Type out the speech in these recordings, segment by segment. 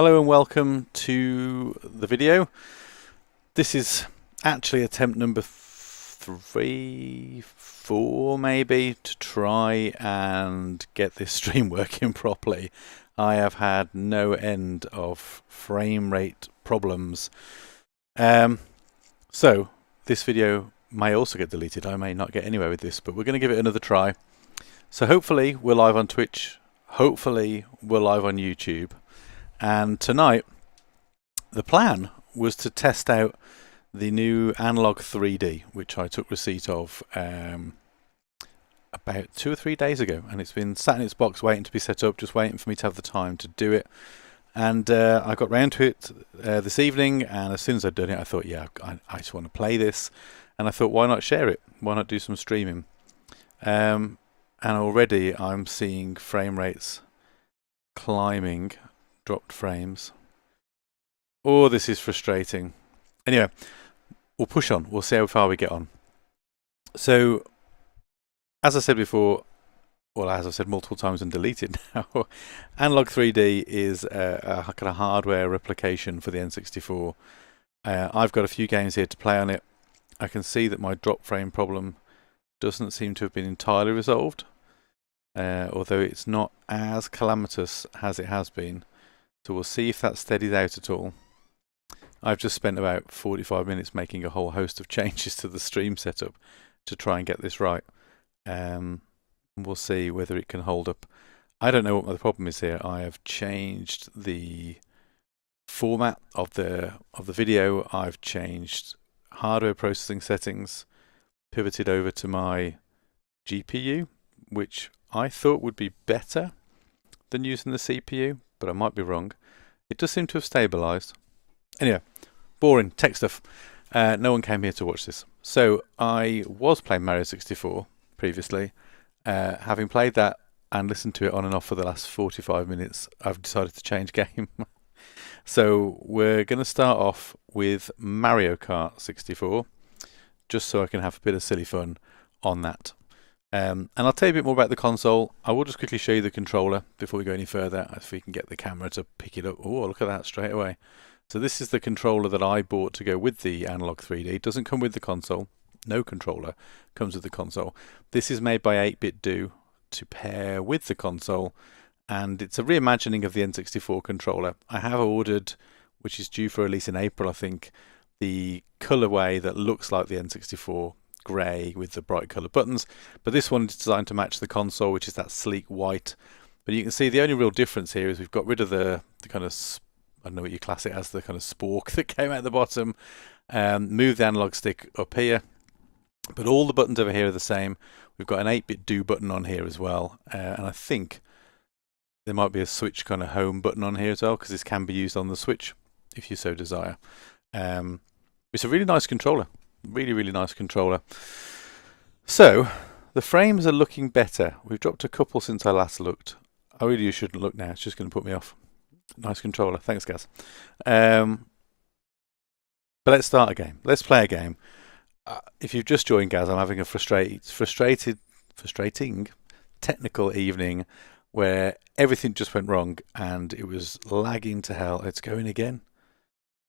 Hello and welcome to the video. This is actually attempt number 4 maybe to try and get this stream working properly. I have had no end of frame rate problems. So this video may also get deleted. I may not get anywhere with this, but we're going to give it another try. So hopefully we're live on Twitch. Hopefully we're live on YouTube. And tonight, the plan was to test out the new Analogue 3D, which I took receipt of about 2 or 3 days ago. And it's been sat in its box waiting to be set up, just waiting for me to have the time to do it. And I got round to it this evening, and as soon as I'd done it, I thought, yeah, I just want to play this. And I thought, why not share it? Why not do some streaming? And already I'm seeing frame rates climbing. Dropped frames. Oh, this is frustrating. Anyway, we'll push on. We'll see how far we get on. So, as I said before, well, as I've said multiple times and deleted now, Analogue 3D is a kind of hardware replication for the N64. I've got a few games here to play on it. I can see that my drop frame problem doesn't seem to have been entirely resolved, although it's not as calamitous as it has been. So we'll see if that steadies out at all. I've just spent about 45 minutes making a whole host of changes to the stream setup to try and get this right. We'll see whether it can hold up. I don't know what the problem is here. I have changed the format of the video. I've changed hardware processing settings, pivoted over to my GPU, which I thought would be better than using the CPU, but I might be wrong. It does seem to have stabilized. Anyway, boring tech stuff. No one came here to watch this. So I was playing Mario 64 previously. Having played that and listened to it on and off for the last 45 minutes, I've decided to change game. So we're going to start off with Mariokart 64, just so I can have a bit of silly fun on that. And I'll tell you a bit more about the console. I will just quickly show you the controller before we go any further, if we can get the camera to pick it up. Oh, look at that straight away. So this is the controller that I bought to go with the Analogue 3D. It doesn't come with the console. No controller comes with the console. This is made by 8BitDo to pair with the console, and it's a reimagining of the N64 controller. I have ordered, which is due for release in April, I think, the colorway that looks like the N64 grey with the bright colour buttons, but this one is designed to match the console, which is that sleek white. But you can see the only real difference here is we've got rid of the kind of, I don't know what you class it as, the kind of spork that came out the bottom. Move the analog stick up here, but all the buttons over here are the same. We've got an 8BitDo button on here as well, and I think there might be a Switch kind of home button on here as well, because this can be used on the Switch if you so desire. It's a really nice controller. Really nice controller. So the frames are looking better. We've dropped a couple since I last looked. I really shouldn't look now. It's just going to put me off. Nice controller. Thanks, Gaz. But let's start a game. Let's play a game. If you've just joined, Gaz, I'm having a frustrating technical evening where everything just went wrong and it was lagging to hell. It's going again.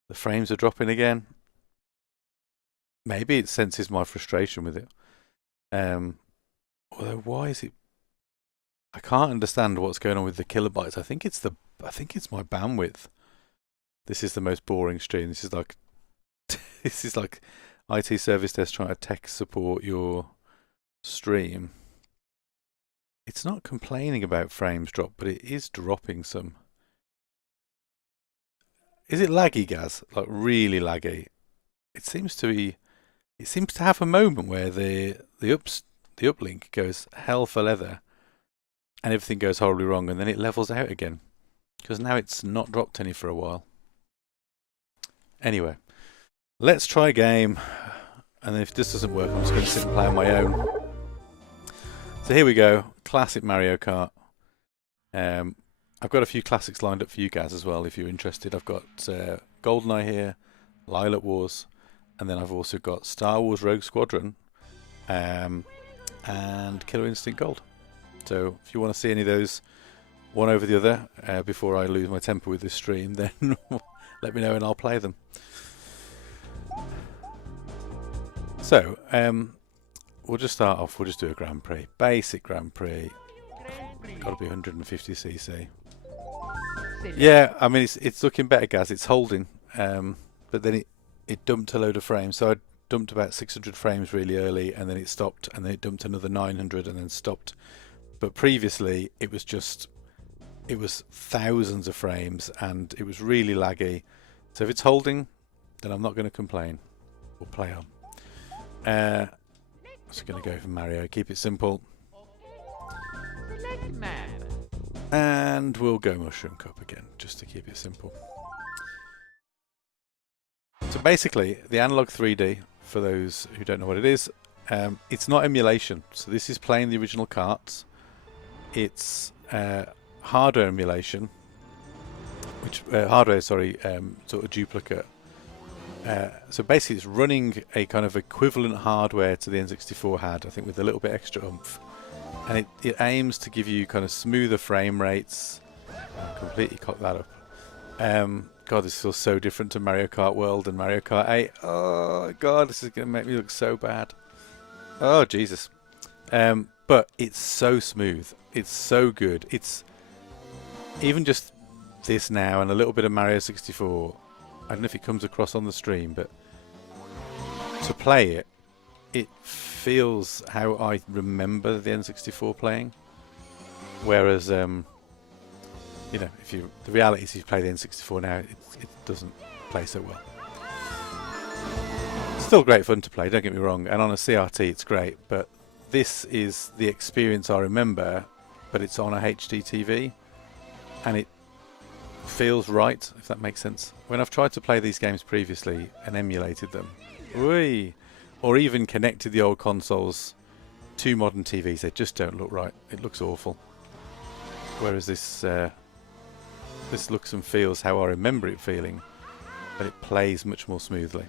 The frames are dropping again. Maybe it senses my frustration with it. Although, why is it? I can't understand what's going on with the kilobytes. I think it's my bandwidth. This is the most boring stream. This is like IT service desk trying to tech support your stream. It's not complaining about frames drop, but it is dropping some. Is it laggy, Gaz? Like really laggy? It seems to be. It seems to have a moment where the uplink goes hell for leather and everything goes horribly wrong, and then it levels out again because now it's not dropped any for a while. Anyway, let's try a game, and then if this doesn't work, I'm just going to sit and play on my own. So here we go, classic Mario Kart. I've got a few classics lined up for you guys as well if you're interested. I've got Goldeneye here, Lylat Wars, and then I've also got Star Wars Rogue Squadron and Killer Instinct Gold. So if you want to see any of those one over the other before I lose my temper with this stream, then let me know and I'll play them. So, we'll just start off, we'll just do a Grand Prix. Basic Grand Prix. Got to be 150cc. Yeah, I mean, it's looking better, Gaz. It's holding. But then it dumped a load of frames. So I dumped about 600 frames really early, and then it stopped, and then it dumped another 900 and then stopped. But previously, it was thousands of frames, and it was really laggy. So if it's holding, then I'm not going to complain. We'll play on. So going to go for Mario. Keep it simple. And we'll go Mushroom Cup again, just to keep it simple. So basically, the Analogue 3D, for those who don't know what it is, it's not emulation. So this is playing the original carts. It's hardware emulation, which sort of duplicate. So basically, it's running a kind of equivalent hardware to the N64 had, I think, with a little bit extra oomph. And it aims to give you kind of smoother frame rates. I completely cocked that up. God, this feels so different to Mario Kart World and Mario Kart 8. Oh, God, this is going to make me look so bad. Oh, Jesus. But it's so smooth. It's so good. It's even just this now and a little bit of Mario 64. I don't know if it comes across on the stream, but to play it, it feels how I remember the N64 playing. Whereas, you know, the reality is, if you play the N64 now, it doesn't play so well. It's still great fun to play, don't get me wrong, and on a CRT it's great, but this is the experience I remember, but it's on a HD TV, and it feels right, if that makes sense. When I've tried to play these games previously and emulated them, or even connected the old consoles to modern TVs, they just don't look right. It looks awful. Whereas this looks and feels how I remember it feeling, but it plays much more smoothly.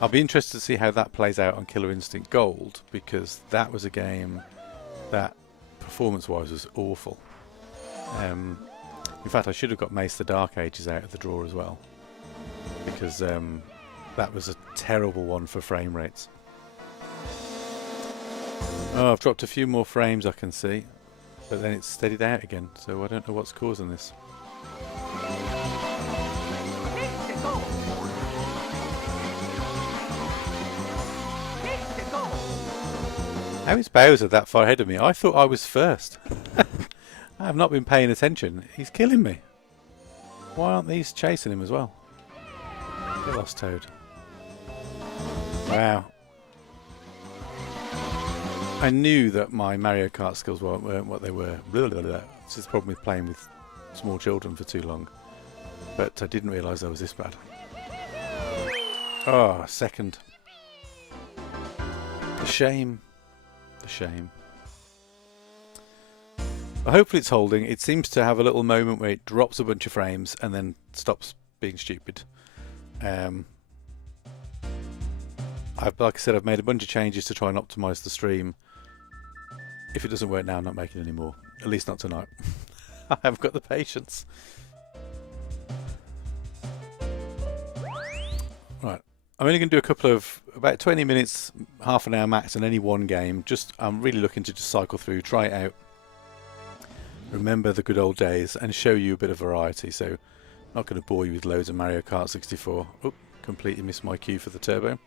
I'll be interested to see how that plays out on Killer Instinct Gold, because that was a game that performance-wise was awful. In fact, I should have got Mace the Dark Ages out of the drawer as well, because that was a terrible one for frame rates. Oh, I've dropped a few more frames, I can see, but then it's steadied out again, so I don't know what's causing this. How is Bowser that far ahead of me? I thought I was first. I have not been paying attention. He's killing me. Why aren't these chasing him as well? Get lost, Toad. Wow. I knew that my Mario Kart skills weren't what they were. Blah, blah, blah. This is the problem with playing with small children for too long. But I didn't realise I was this bad. Oh, second. The shame. The shame. But hopefully it's holding. It seems to have a little moment where it drops a bunch of frames and then stops being stupid. Like I said, I've made a bunch of changes to try and optimise the stream. If it doesn't work now, I'm not making any more. At least not tonight. I haven't got the patience. Right. I'm only going to do a couple of, about 20 minutes, half an hour max on any one game. I'm really looking to just cycle through, try it out, remember the good old days, and show you a bit of variety. So, I'm not going to bore you with loads of Mario Kart 64. Oop, completely missed my cue for the turbo.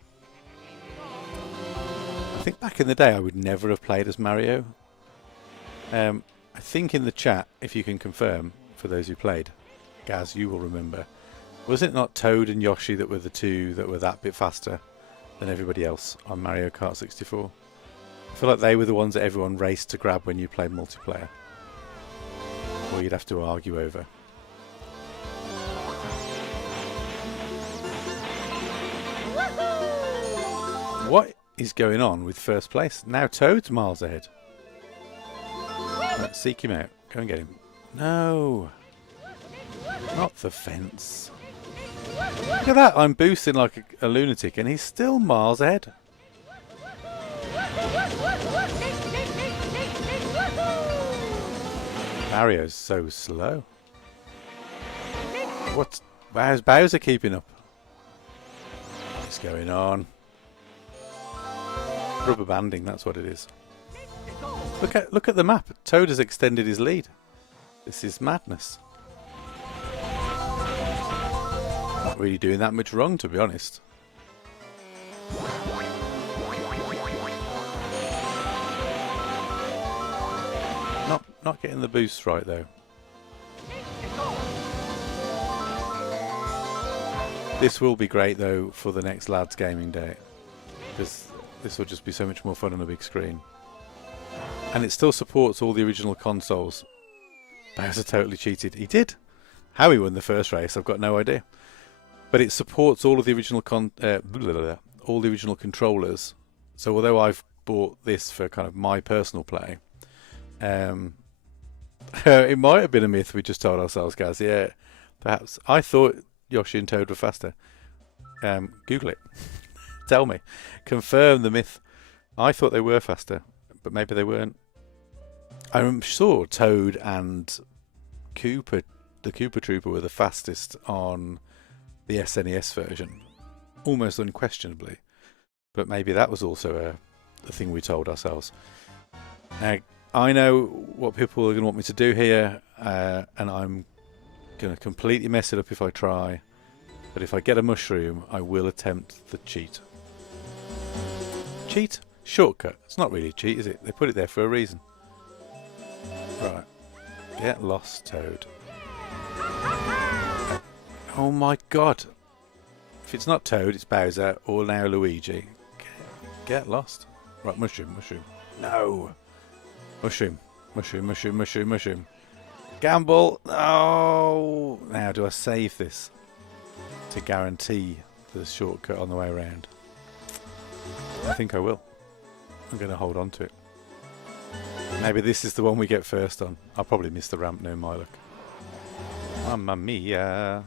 I think back in the day I would never have played as Mario. I think in the chat, if you can confirm, for those who played, Gaz, you will remember. Was it not Toad and Yoshi that were the two that were that bit faster than everybody else on Mario Kart 64? I feel like they were the ones that everyone raced to grab when you played multiplayer. Or you'd have to argue over. What is going on with first place? Now Toad's miles ahead. Let's seek him out. Go and get him. No! Not the fence. Look at that, I'm boosting like a lunatic and he's still miles ahead. Mario's so slow. How's Bowser keeping up? What's going on? Rubber banding, that's what it is. Look at the map. Toad has extended his lead. This is madness. Not really doing that much wrong, to be honest. Not getting the boost right though. This will be great though for the next Lads Gaming Day, because this will just be so much more fun on a big screen. And it still supports all the original consoles. Bowser totally cheated. He did. How he won the first race, I've got no idea. But it supports all of the original all the original controllers. So although I've bought this for kind of my personal play, it might have been a myth we just told ourselves, guys. Yeah, perhaps. I thought Yoshi and Toad were faster. Google it. Tell me. Confirm the myth. I thought they were faster, but maybe they weren't. I'm sure Toad and the Koopa Trooper were the fastest on the SNES version. Almost unquestionably. But maybe that was also a thing we told ourselves. Now, I know what people are going to want me to do here, and I'm going to completely mess it up if I try. But if I get a mushroom, I will attempt the cheat. Cheat? Shortcut. It's not really a cheat, is it? They put it there for a reason. Right. Get lost, Toad. Oh my god. If it's not Toad, it's Bowser, or now Luigi. Get lost. Right, mushroom. No! Mushroom. Gamble! No! Now, do I save this to guarantee the shortcut on the way around? I think I will. I'm going to hold on to it. Maybe this is the one we get first on. I'll probably miss the ramp, no my luck. Mamma mia!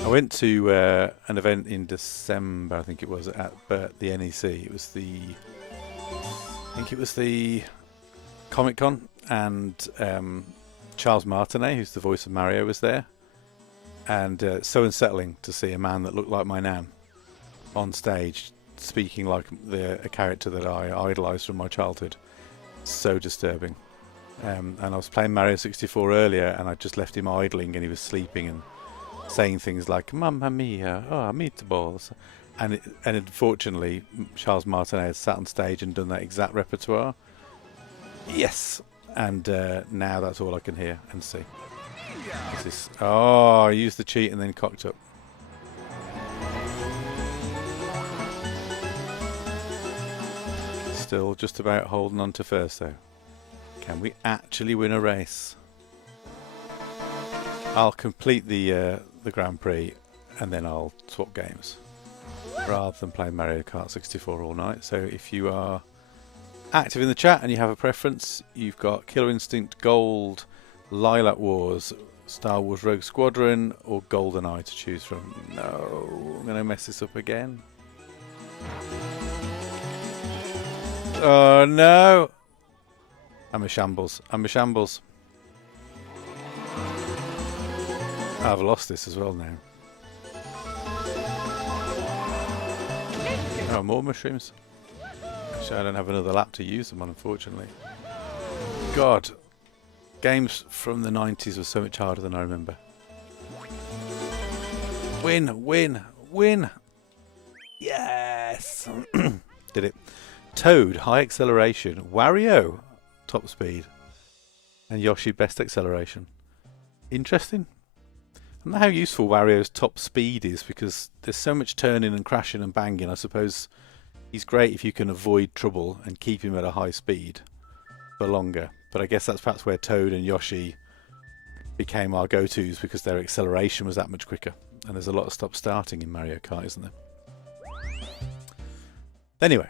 I went to an event in December, I think it was, at the NEC. It was the Comic Con, and Charles Martinet, who's the voice of Mario, was there. And so unsettling to see a man that looked like my nan on stage speaking like a character that I idolised from my childhood. So disturbing. And I was playing Mario 64 earlier, and I just left him idling, and he was sleeping and saying things like "Mamma mia, oh meatballs," and unfortunately Charles Martinet had sat on stage and done that exact repertoire. Yes, and now that's all I can hear and see. I used the cheat and then cocked up. Still just about holding on to first though. Can we actually win a race? I'll complete the Grand Prix and then I'll swap games rather than playing Mario Kart 64 all night. So if you are active in the chat and you have a preference, you've got Killer Instinct Gold, Lylat Wars, Star Wars Rogue Squadron, or Goldeneye to choose from. No, I'm going to mess this up again. Oh no! I'm a shambles. I've lost this as well now. Oh, more mushrooms. Actually, I don't have another lap to use them on, unfortunately. God. Games from the 90s were so much harder than I remember. Win! Yes! Did it. Toad, high acceleration. Wario, top speed. And Yoshi, best acceleration. Interesting. I don't know how useful Wario's top speed is, because there's so much turning and crashing and banging. I suppose he's great if you can avoid trouble and keep him at a high speed for longer. But I guess that's perhaps where Toad and Yoshi became our go-tos, because their acceleration was that much quicker. And there's a lot of stop-starting in Mario Kart, isn't there? Anyway.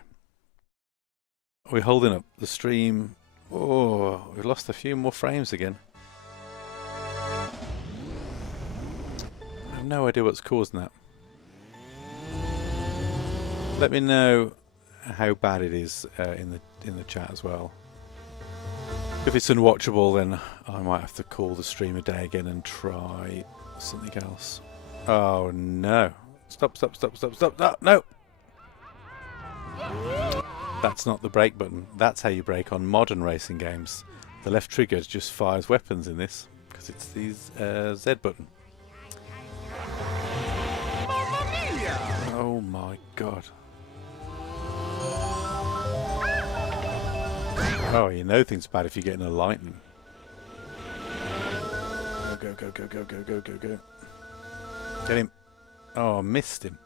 We're holding up the stream. Oh, we've lost a few more frames again. I have no idea what's causing that. Let me know how bad it is in the chat as well. If it's unwatchable, then I might have to call the stream a day again and try something else. Oh no. Stop, stop, stop, stop, stop, stop, no! That's not the brake button. That's how you brake on modern racing games. The left trigger just fires weapons in this, because it's the Z button. Oh my god. Oh, you know things bad if you're getting a lightning. Go, go, go, go, go, go, go, go. Get him. Oh, I missed him.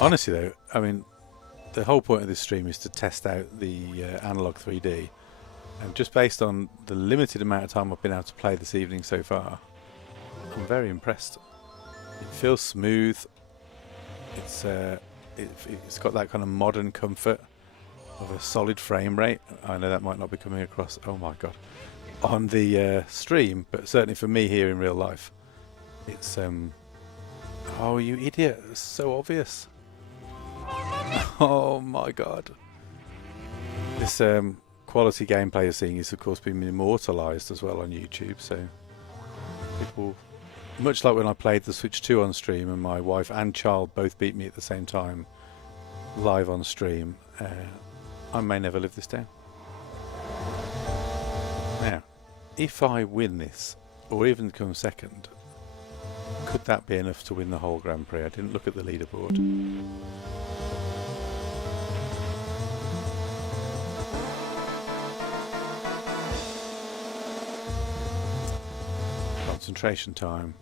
Honestly though, I mean, the whole point of this stream is to test out the Analogue 3D. And just based on the limited amount of time I've been able to play this evening so far, I'm very impressed. It feels smooth. It's got that kind of modern comfort of a solid frame rate. I know that might not be coming across, oh my god, on the stream, but certainly for me here in real life, it's oh you idiot, it's so obvious. Oh my god. This quality gameplay you're seeing is of course being immortalised as well on YouTube, so people, much like when I played the Switch 2 on stream and my wife and child both beat me at the same time live on stream, I may never live this down. Now, if I win this, or even come second, could that be enough to win the whole Grand Prix? I didn't look at the leaderboard. Concentration time.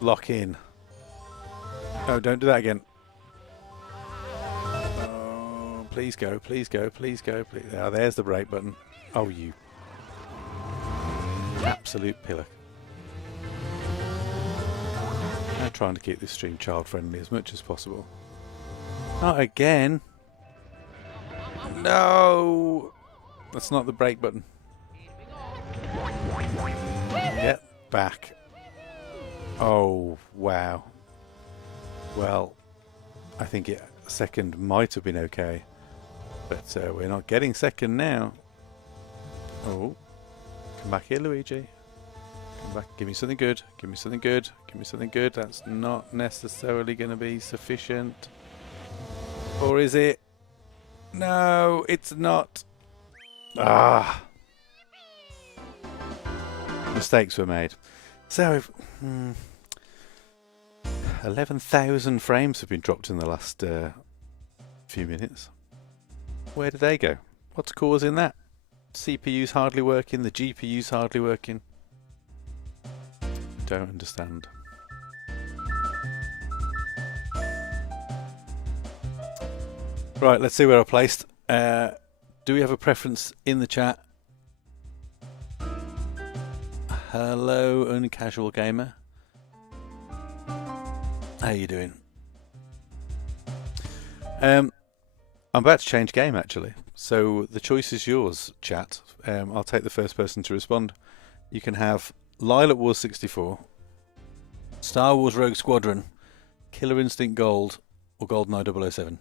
Lock in. No, don't do that again. Oh, please go, please go, please go, please. Oh, there's the brake button. Oh, you absolute pillar. I'm trying to keep this stream child friendly as much as possible. Not again. No! That's not the brake button. Yep, back. Oh, wow. Well, I think second might have been okay, but we're not getting second now. Oh, come back here, Luigi. Come back, give me something good, give me something good, give me something good. That's not necessarily going to be sufficient. Or is it? No, it's not. Ah. Mistakes were made. So, 11,000 frames have been dropped in the last few minutes. Where did they go? What's causing that? CPU's hardly working, the GPU's hardly working. Don't understand. Right, let's see where I placed. Do we have a preference in the chat? Hello, uncasual gamer. How you doing? I'm about to change game actually, so the choice is yours, chat. I'll take the first person to respond. You can have Lylat Wars 64, Star Wars Rogue Squadron, Killer Instinct Gold, or Goldeneye 007.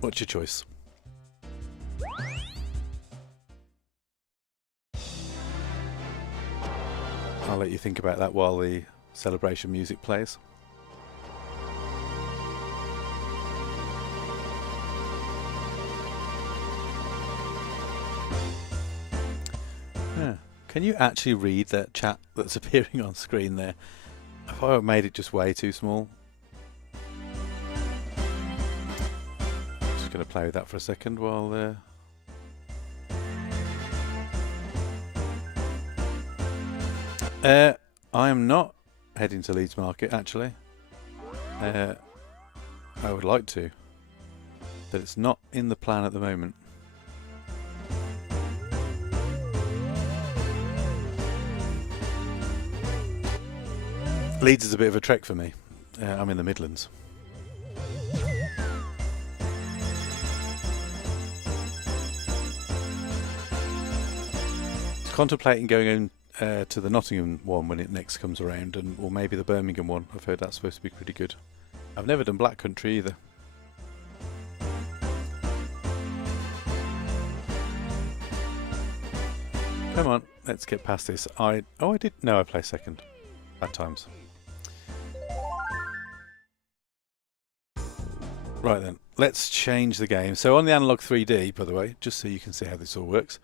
What's your choice? I'll let you think about that while the celebration music plays. Yeah. Can you actually read that chat that's appearing on screen there? Have I made it just way too small? Just going to play with that for a second while I am not heading to Leeds Market actually. I would like to, but it's not in the plan at the moment. Leeds is a bit of a trek for me. I'm in the Midlands. Contemplating going in to the Nottingham one when it next comes around, or maybe the Birmingham one. I've heard that's supposed to be pretty good. I've never done Black Country either. Come on, let's get past this. I did. No, I play second. Bad times. Right then, let's change the game. So on the Analogue 3D, by the way, just so you can see how this all works.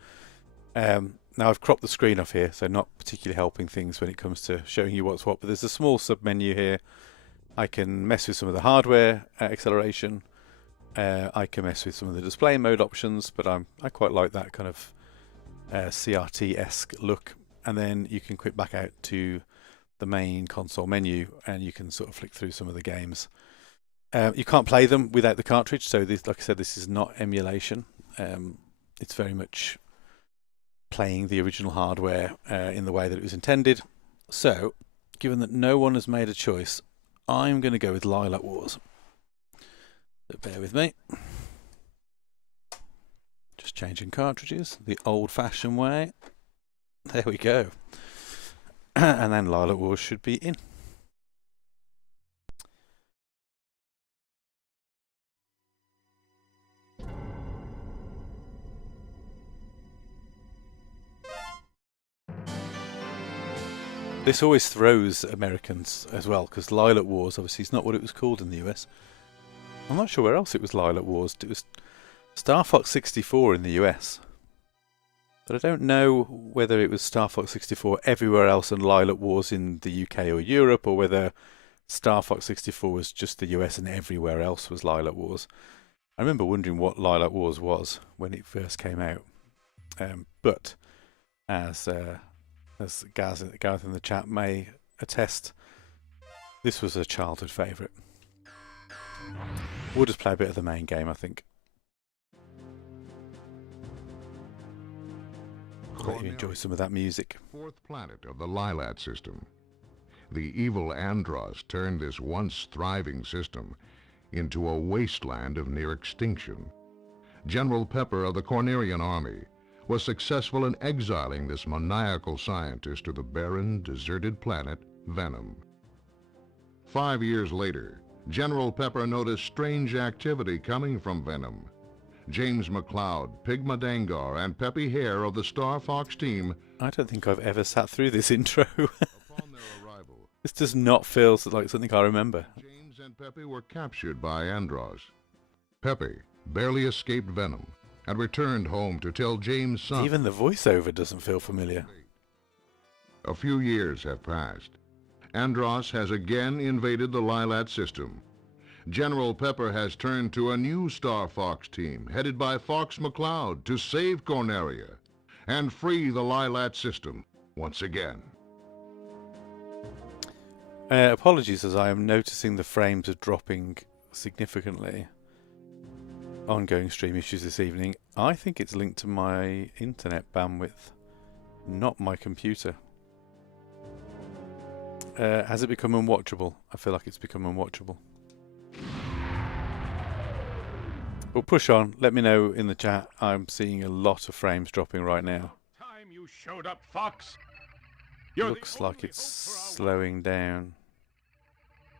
Now I've cropped the screen off here, so not particularly helping things when it comes to showing you what's what. But there's a small sub-menu here. I can mess with some of the hardware acceleration. I can mess with some of the display mode options, but I quite like that kind of CRT-esque look. And then you can quit back out to the main console menu, and you can sort of flick through some of the games. You can't play them without the cartridge, so this, like I said, this is not emulation. It's very much playing the original hardware in the way that it was intended. So, given that no one has made a choice, I'm going to go with Lylat Wars. But bear with me. Just changing cartridges the old-fashioned way. There we go. And then Lylat Wars should be in. This always throws Americans as well, because Lylat Wars obviously is not what it was called in the US. I'm not sure where else it was Lylat Wars. It was Starfox 64 in the US. But I don't know whether it was Starfox 64 everywhere else and Lylat Wars in the UK or Europe, or whether Starfox 64 was just the US and everywhere else was Lylat Wars. I remember wondering what Lylat Wars was when it first came out. But as Gareth in the chat may attest, this was a childhood favourite. We'll just play a bit of the main game, I think. Let you enjoy some of that music. Fourth planet of the Lylat system. The evil Andros turned this once thriving system into a wasteland of near extinction. General Pepper of the Cornerian Army was successful in exiling this maniacal scientist to the barren, deserted planet Venom. 5 years later, General Pepper noticed strange activity coming from Venom. James McLeod, Pigma Dangar, and Peppy Hare of the Starfox team. I don't think I've ever sat through this intro. Upon their arrival, This does not feel like something I remember. James and Peppy were captured by Andros. Peppy barely escaped Venom and returned home to tell James' son. Even the voiceover doesn't feel familiar. A few years have passed. Andros has again invaded the Lylat system. General Pepper has turned to a new Starfox team, headed by Fox McCloud, to save Corneria and free the Lylat system once again. Apologies, as I am noticing the frames are dropping significantly. Ongoing stream issues this evening. I think it's linked to my internet bandwidth, not my computer. Has it become unwatchable? I feel like it's become unwatchable. We'll push on. Let me know in the chat. I'm seeing a lot of frames dropping right now. Time you showed up, Fox. Looks like it's slowing down.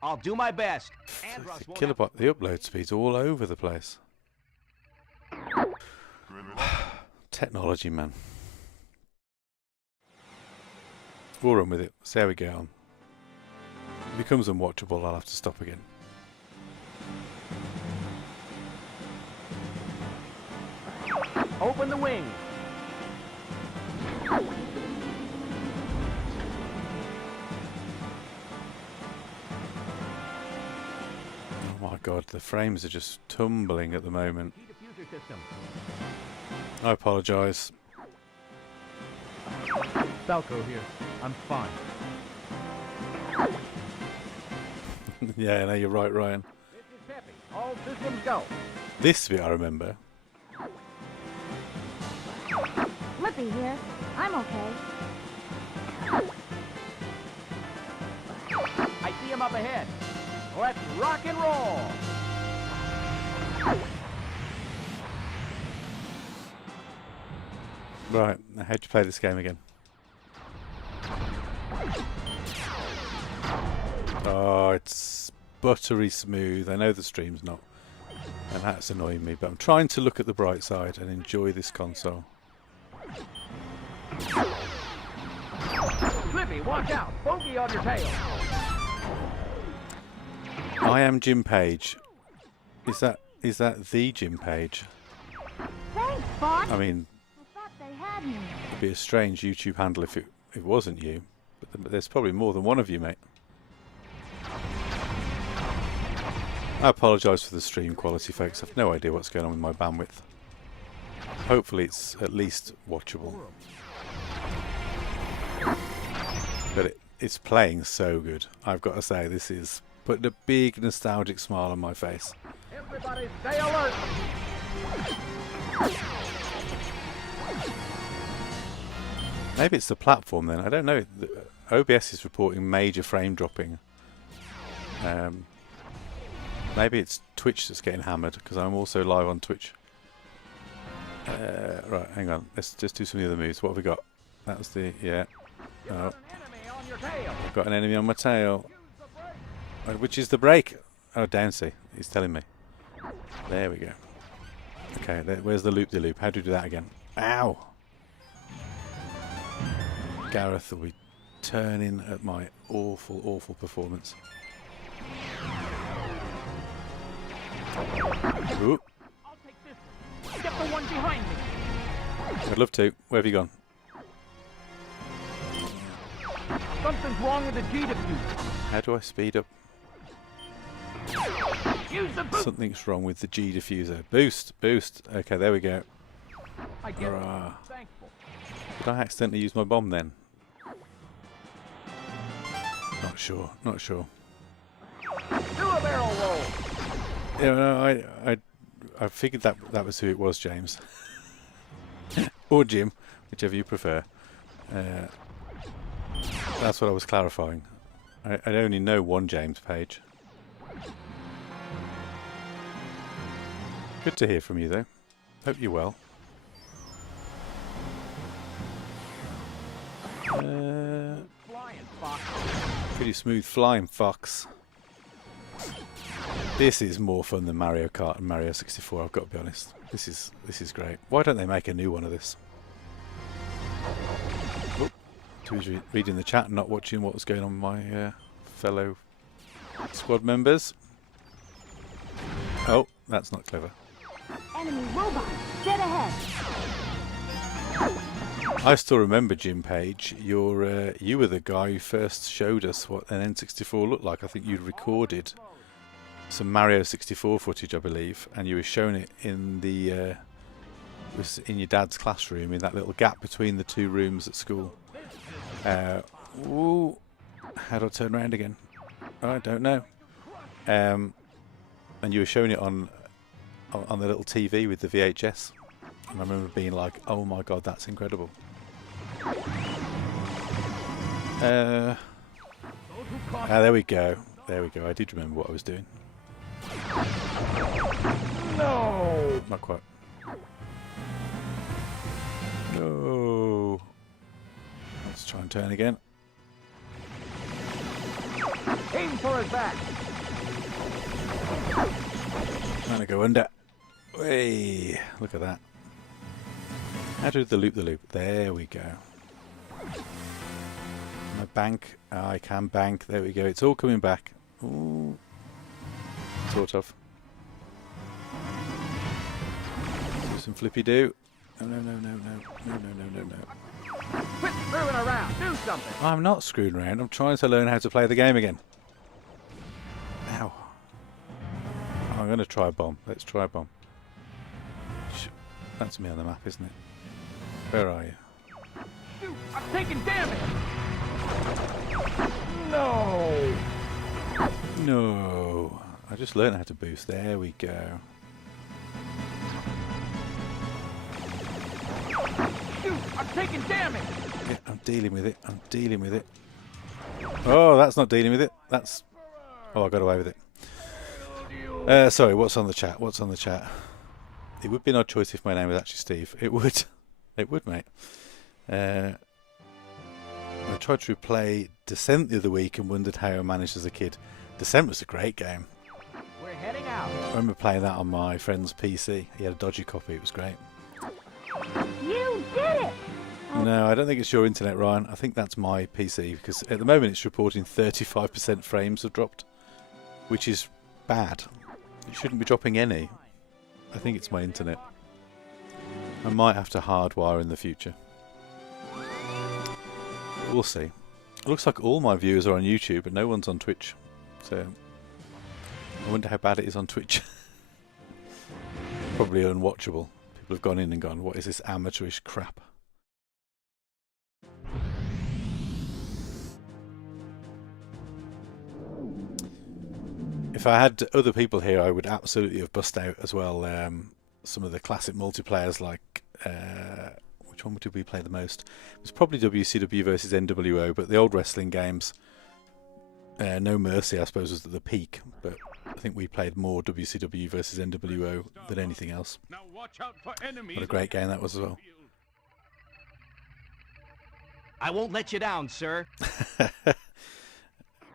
I'll do my best. The kilobyte, the upload speed's all over the place. Technology, man. We'll run with it. See how we get on. If it becomes unwatchable, I'll have to stop again. Open the wing. Oh my god, the frames are just tumbling at the moment. I apologise. Falco here. I'm fine. Yeah, no, you're right, Ryan. This is Peppy. All systems go. This bit I remember. Lippy here. I'm okay. I see him up ahead. Let's rock and roll. Right, now how'd you play this game again? Oh, it's buttery smooth. I know the stream's not, and that's annoying me, but I'm trying to look at the bright side and enjoy this console. Flippy, watch out! Bogey on your tail! I am Jim Page. Is that the Jim Page? Thanks, Fox. I mean, I thought they had me. it'd be a strange YouTube handle if it wasn't you. But there's probably more than one of you, mate. I apologise for the stream quality, folks. I've no idea what's going on with my bandwidth. Hopefully it's at least watchable. But it's playing so good. I've got to say, this is putting a big nostalgic smile on my face. Everybody stay alert! Maybe it's the platform then. I don't know. The OBS is reporting major frame dropping. Maybe it's Twitch that's getting hammered, because I'm also live on Twitch. Right, hang on. Let's just do some of the other moves. What have we got? That was the... yeah. Oh, Enemy on your tail! I've got an enemy on my tail. Which is the break? Oh, Downsy. He's telling me. There we go. Okay, where's the loop-de-loop? How do we do that again? Ow! Gareth will be turning at my awful, awful performance. Ooh. I'll take this one. Get the one behind me! I'd love to. Where have you gone? Something's wrong with the G diffuser. How do I speed up? Use the boost! Something's wrong with the G diffuser. Boost! Boost! Okay, there we go. I get it. Hurrah. Thankful. Did I accidentally use my bomb then? Not sure. Not sure. Do a barrel roll! Yeah, no, I figured that was who it was, James. Or Jim, whichever you prefer. That's what I was clarifying. I only know one James Page. Good to hear from you, though. Hope you're well. Flying fox. Pretty smooth flying, Fox. This is more fun than Mario Kart and Mario 64, I've got to be honest. This is great. Why don't they make a new one of this? Oh, who's reading the chat and not watching what was going on with my fellow squad members. Oh, that's not clever. Enemy robot, dead ahead. I still remember, Jim Page, you were the guy who first showed us what an N64 looked like. I think you'd recorded some Mario 64 footage, I believe, and you were showing it in the was in your dad's classroom, in that little gap between the two rooms at school. Ooh, how do I turn around again? Oh, I don't know. And you were showing it on the little TV with the VHS, and I remember being like, "Oh my god, that's incredible." There we go. There we go. I did remember what I was doing. No! Not quite. No. Let's try and turn again. Aim for his back! I'm gonna go under. Hey, look at that. How do the loop? There we go. My bank. I can bank. There we go. It's all coming back. Ooh. Sort of. Do some flippy do. No. Quit screwing around! Do something! I'm not screwing around. I'm trying to learn how to play the game again. Ow. I'm going to try a bomb. Let's try a bomb. That's me on the map, isn't it? Where are you? Shoot! I'm taking damage! No! No. I just learned how to boost. There we go. Shoot! I'm taking damage! Yeah, I'm dealing with it. Oh, that's not dealing with it. That's... Oh, I got away with it. Sorry, what's on the chat? It would be an odd choice if my name was actually Steve. It would. It would, mate. I tried to replay Descent the other week and wondered how I managed as a kid. Descent was a great game. We're heading out. I remember playing that on my friend's PC. He had a dodgy copy. It was great. You did it! No, I don't think it's your internet, Ryan. I think that's my PC, because at the moment it's reporting 35% frames have dropped, which is bad. It shouldn't be dropping any. I think it's my internet. I might have to hardwire in the future. We'll see. It looks like all my viewers are on YouTube and no one's on Twitch. So I wonder how bad it is on Twitch. Probably unwatchable. People have gone in and gone, what is this amateurish crap? If I had other people here, I would absolutely have bust out as well some of the classic multiplayers, like which one did we play the most? It was probably WCW versus NWO, but the old wrestling games, No Mercy I suppose was at the peak, but I think we played more WCW versus NWO than anything else. Now watch out for enemies. What a great game that was as well. I won't let you down, sir.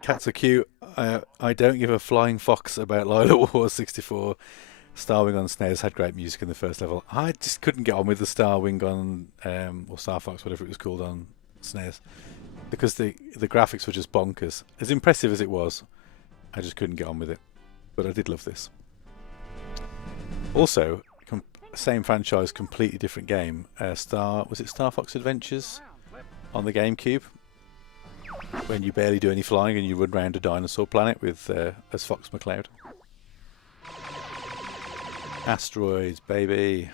Cats are cute. I don't give a flying fox about Lylat Wars 64. Starwing on SNES had great music in the first level. I just couldn't get on with the Starwing on, or Starfox, whatever it was called on SNES, because the graphics were just bonkers. As impressive as it was, I just couldn't get on with it. But I did love this. Also, same franchise, completely different game. Was it Star Fox Adventures on the GameCube? When you barely do any flying and you run around a dinosaur planet with as Fox McCloud. Asteroids, baby.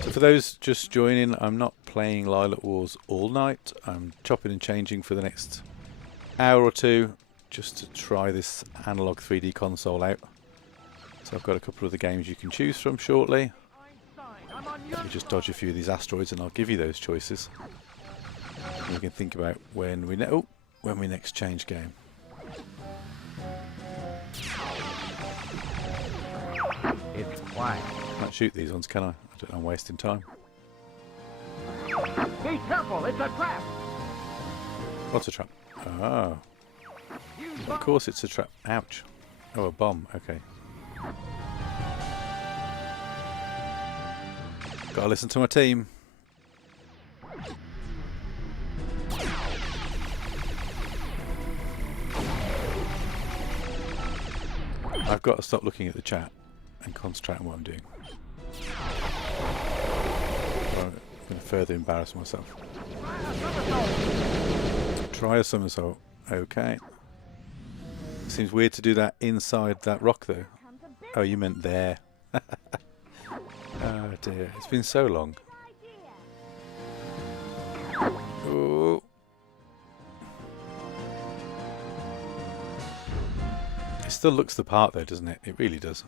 So for those just joining, I'm not playing Lylat Wars all night. I'm chopping and changing for the next hour or two just to try this Analogue 3D console out. So I've got a couple of the games you can choose from shortly. Let me just dodge a few of these asteroids and I'll give you those choices. We can think about when we next change game. It's quiet. Can't shoot these ones, can I? I don't know, I'm wasting time. Be careful, it's a trap. What's a trap? Oh. Of course it's a trap. Ouch. Oh, a bomb. Okay. Gotta listen to my team. I've got to stop looking at the chat and concentrate on what I'm doing. I'm going to further embarrass myself. Try a somersault. Okay. Seems weird to do that inside that rock though. Oh, you meant there. Oh dear, it's been so long. Oh. It still looks the part though, doesn't it? It really does.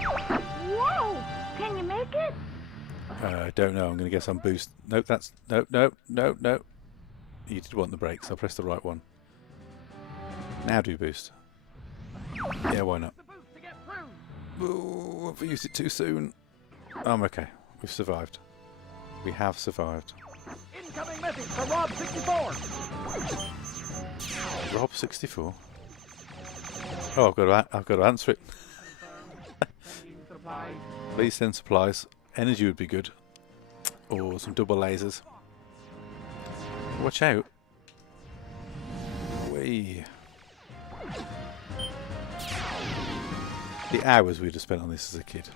Whoa! Can you make it? I don't know. I'm going to guess on boost. Nope, that's... Nope, nope, nope, nope. You did want the brakes. I'll press the right one. Now do boost. Yeah, why not? Ooh, I've used it too soon. I'm okay. We've survived. We have survived. Incoming message from Rob 64. Rob 64. Oh, I've got to answer it. Please send supplies. Energy would be good. Or some double lasers. Watch out. Whee. The hours we'd have spent on this as a kid.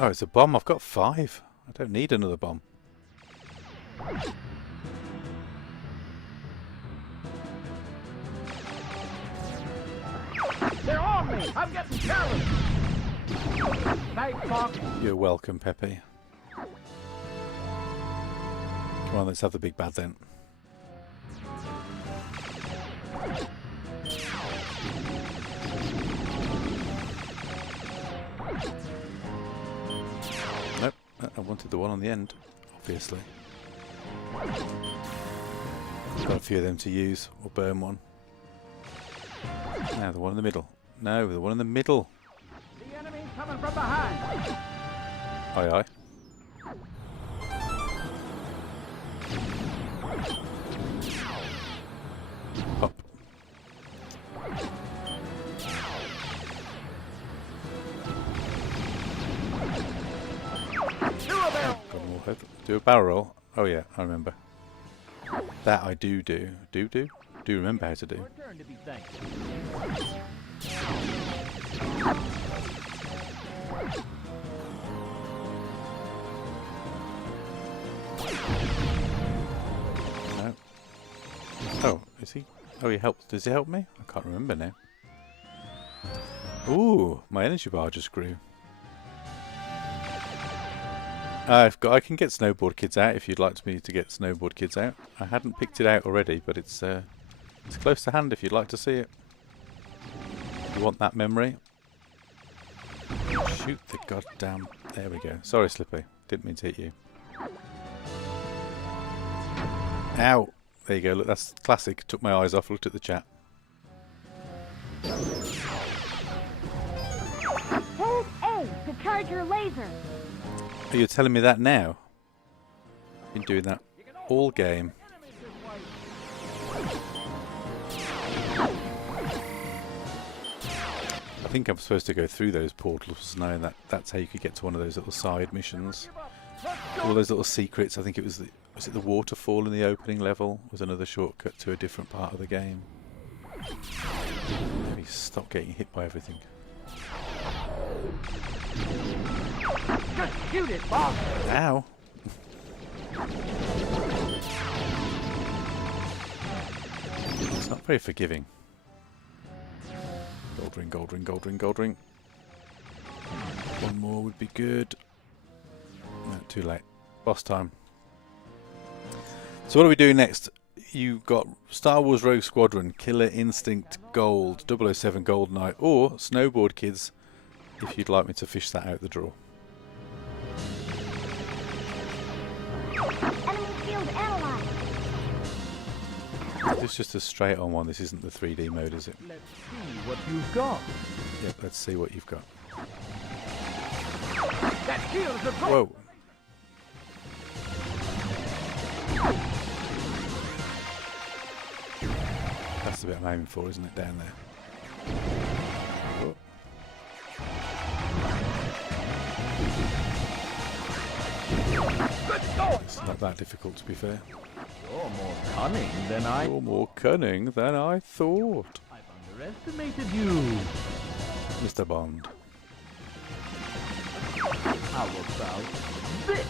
Oh, it's a bomb. I've got 5. I don't need another bomb. They're on me. I'm getting challenged. Thanks, Fox. You're welcome, Pepe. Come on, let's have the big bad then. Nope, I wanted the one on the end, obviously. Got a few of them to use, or burn one. Now the one in the middle. No, the one in the middle. The enemy's coming from behind. Aye, aye. Up. Do a barrel roll. Oh yeah, I remember. That I do. Do remember how to do. Your turn to be thanked. No. Oh, is he? Oh, he helps. Does he help me? I can't remember now. Ooh, my energy bar just grew. I can get Snowboard Kids out if you'd like me to get Snowboard Kids out. I hadn't picked it out already, but it's close to hand if you'd like to see it. You want that memory? Shoot the goddamn... There we go. Sorry, Slippy. Didn't mean to hit you. Ow! There you go. Look, that's classic. Took my eyes off. Looked at the chat. Hold A to charge your laser. Oh, you're telling me that now? Been doing that all game. I think I'm supposed to go through those portals knowing that that's how you could get to one of those little side missions. All those little secrets. I think it was was it the waterfall in the opening level? Was another shortcut to a different part of the game. Maybe stop getting hit by everything. Just shoot it, boss. Ow! It's not very forgiving. Gold ring, gold ring, gold ring, gold ring. One more would be good. No, too late. Boss time. So what do we do next? You've got Star Wars Rogue Squadron, Killer Instinct Gold, 007 Goldeneye, or Snowboard Kids, if you'd like me to fish that out the drawer. Enemy field analyzed. This is just a straight on one. This isn't the 3D mode, is it? Let's see what you've got. Yep, let's see what you've got. That shield is a Whoa. That's the bit I'm aiming for, isn't it? Down there. Whoa. It's not that difficult, to be fair. You're more cunning than I... You're more cunning than I thought, I've underestimated you. Mr. Bond. How about this?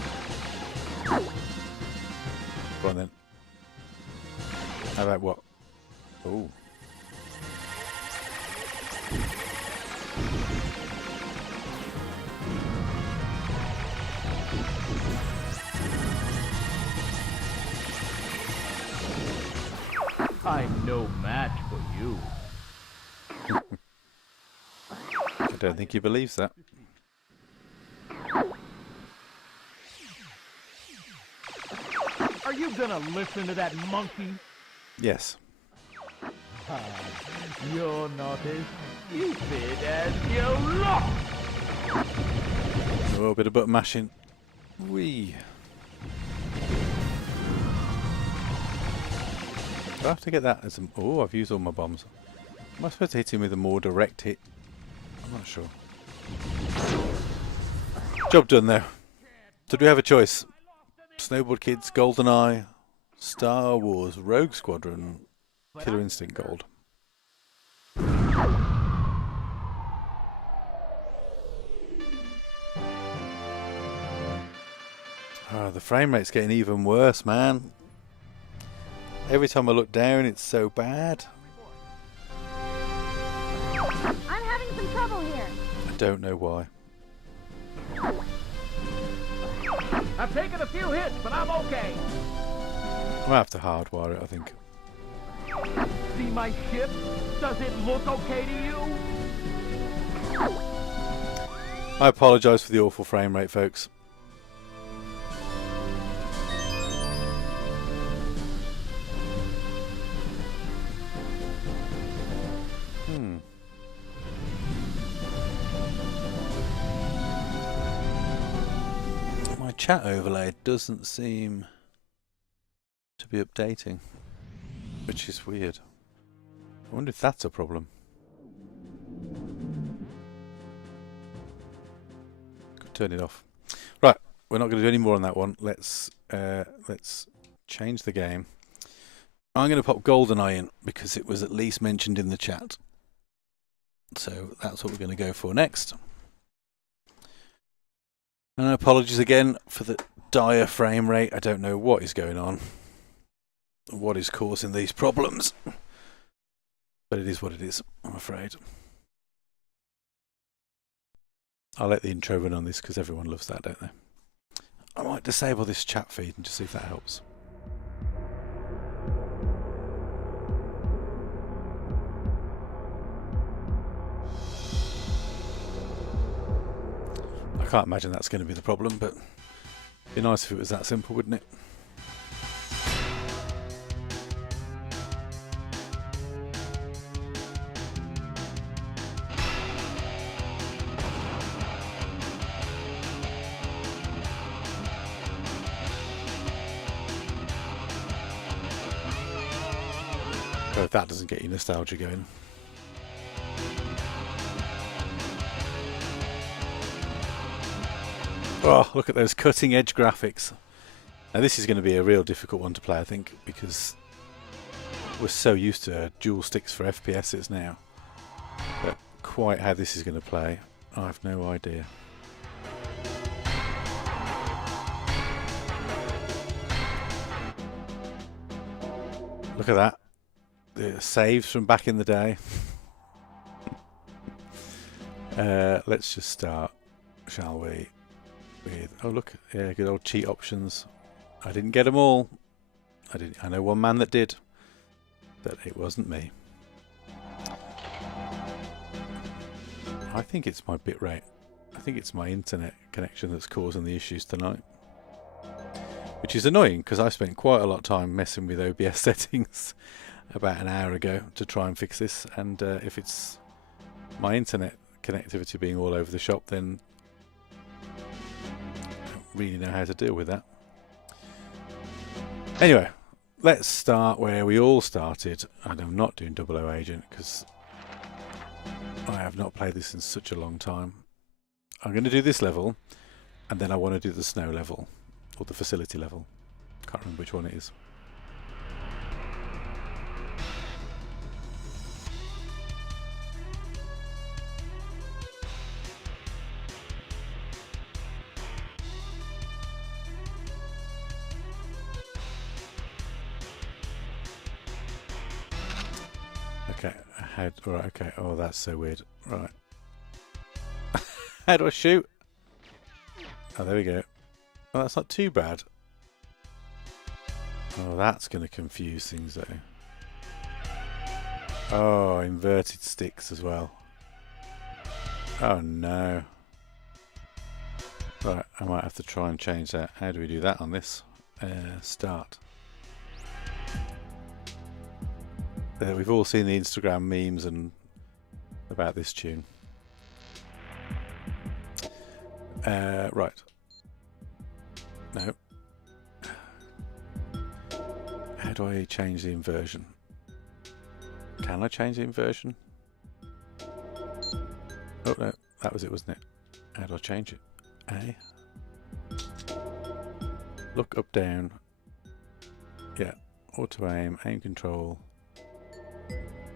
Go on then. How about what? Oh. I'm no match for you. I don't think he believes that. Are you gonna listen to that monkey? Yes. You're not as stupid as you look! Oh, a bit of button mashing. Whee. Do I have to get that as a... Oh, I've used all my bombs. Am I supposed to hit him with a more direct hit? I'm not sure. Job done though. So do we have a choice? Snowboard Kids, Goldeneye, Star Wars, Rogue Squadron, Killer Instinct Gold. Oh, the frame rate's getting even worse, man. Every time I look down, it's so bad. I'm having some trouble here. I don't know why. I've taken a few hits, but I'm okay. I'm gonna have to hardwire it, I think. See my ship? Does it look okay to you? I apologise for the awful frame rate, folks. My chat overlay doesn't seem to be updating, which is weird. I wonder if that's a problem. Could turn it off. Right, we're not going to do any more on that one. Let's change the game. I'm going to pop Goldeneye in because it was at least mentioned in the chat. So that's what we're going to go for next. And apologies again for the dire frame rate. I don't know what is going on, what is causing these problems, but it is what it is, I'm afraid. I'll let the intro run on this because everyone loves that, don't they? I might disable this chat feed and just see if that helps. I can't imagine that's going to be the problem, but it'd be nice if it was that simple, wouldn't it? So if that doesn't get you nostalgia going. Oh, look at those cutting edge graphics. Now this is going to be a real difficult one to play, I think, because we're so used to dual sticks for FPSs now. But quite how this is going to play, I have no idea. Look at that. The saves from back in the day. Let's just start, shall we? With, oh look, yeah, good old cheat options. I didn't get them all. I know one man that did, but it wasn't me. I think it's my bitrate. I think it's my internet connection that's causing the issues tonight. Which is annoying because I spent quite a lot of time messing with OBS settings about an hour ago to try and fix this, and if it's my internet connectivity being all over the shop, then I don't really know how to deal with that. Anyway, let's start where we all started, and I'm not doing 00 Agent because I have not played this in such a long time. I'm going to do this level, and then I want to do the snow level, or the facility level. Can't remember which one it is. Okay, right, okay, oh that's so weird. Right. How do I shoot? Oh, there we go. Oh, that's not too bad. Oh, that's going to confuse things though. Oh, inverted sticks as well. Oh no. Right, I might have to try and change that. How do we do that on this? Start. We've all seen the Instagram memes and about this tune. Right. No. How do I change the inversion? Can I change the inversion? Oh no, that was it, wasn't it? How do I change it? A. Look up, down. Yeah. Auto aim, aim control.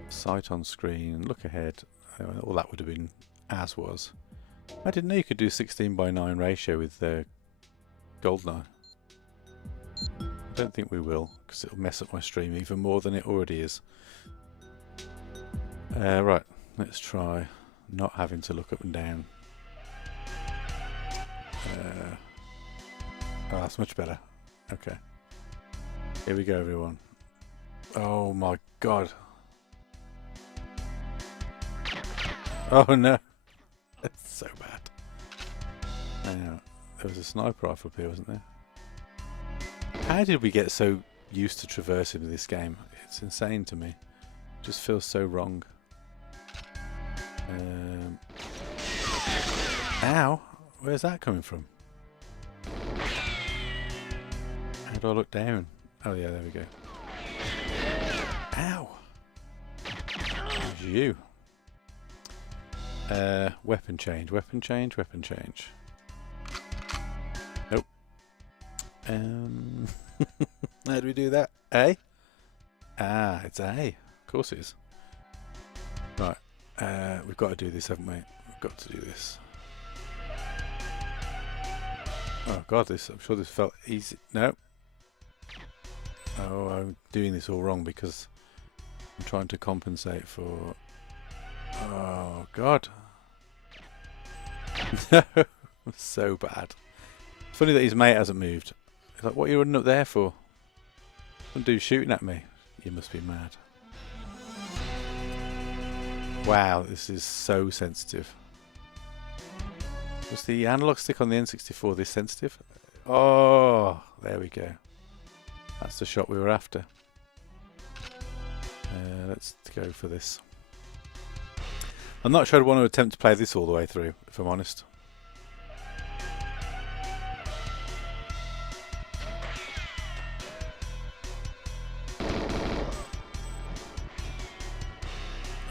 Sight on screen, look ahead. All that would have been as was. I didn't know you could do 16:9 ratio with Goldeneye. I don't think we will, because it'll mess up my stream even more than it already is. Right, let's try not having to look up and down. Oh, that's much better. Okay. Here we go, everyone. Oh my god. Oh no. That's so bad. Now, there was a sniper rifle up here, wasn't there? How did we get so used to traversing this game? It's insane to me. It just feels so wrong. Ow! Where's that coming from? How do I look down? Oh yeah, there we go. Ow! How's you? Weapon change, weapon change, weapon change. Nope. How do we do that? A? Ah, it's A. Of course it is. Right. We've got to do this, haven't we? We've got to do this. Oh god, I'm sure this felt easy. No. Oh, I'm doing this all wrong because I'm trying to compensate for... Oh god. No. So bad. It's funny that his mate hasn't moved. He's like, what are you running up there for? Some dude shooting at me. You must be mad. Wow, this is so sensitive. Was the analog stick on the N64 this sensitive? Oh, there we go. That's the shot we were after. Let's go for this. I'm not sure I'd want to attempt to play this all the way through, if I'm honest.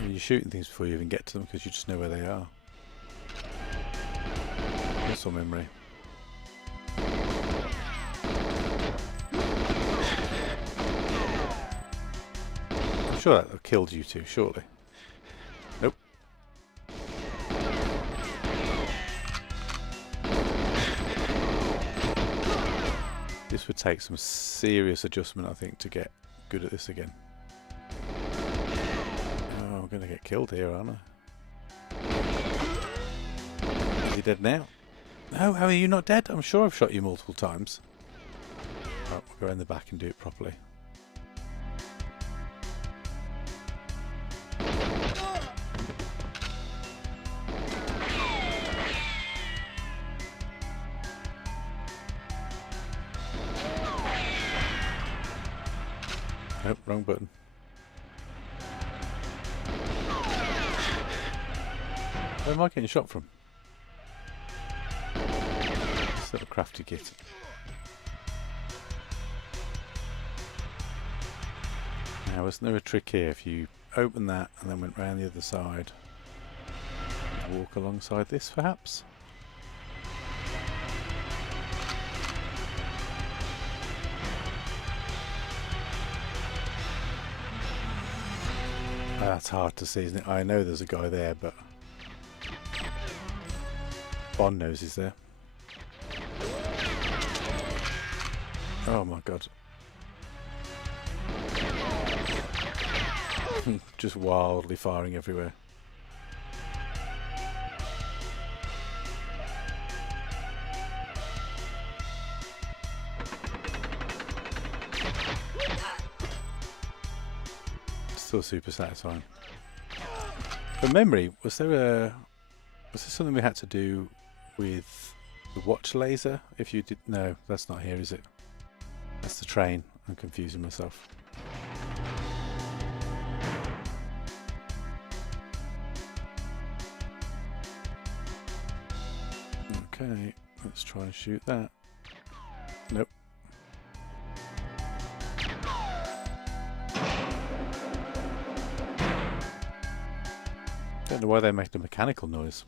You're shooting things before you even get to them because you just know where they are. Muscle memory. I'm sure that killed you two, surely. Nope. This would take some serious adjustment, I think, to get good at this again. I'm going to get killed here, aren't I? Is he dead now? No, how are you not dead? I'm sure I've shot you multiple times. Right, we'll go in the back and do it properly. Nope, wrong button. Where am I getting shot from? This little crafty git. Now, isn't there a trick here? If you open that and then went round the other side, walk alongside this, perhaps? That's hard to see, isn't it? I know there's a guy there, but Bond knows he's there. Oh my god. Just wildly firing everywhere. Still super satisfying. From memory, was there something we had to do with the watch laser? If you did, no, that's not here, is it? That's the train. I'm confusing myself. Okay, let's try and shoot that. Nope. Don't know why they make a mechanical noise.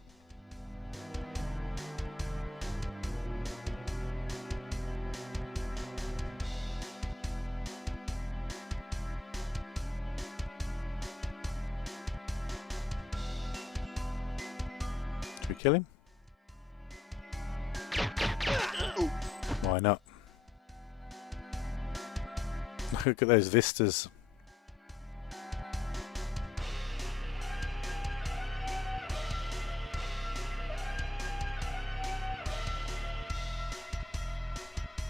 Should we kill him? Why not? Look at those vistas.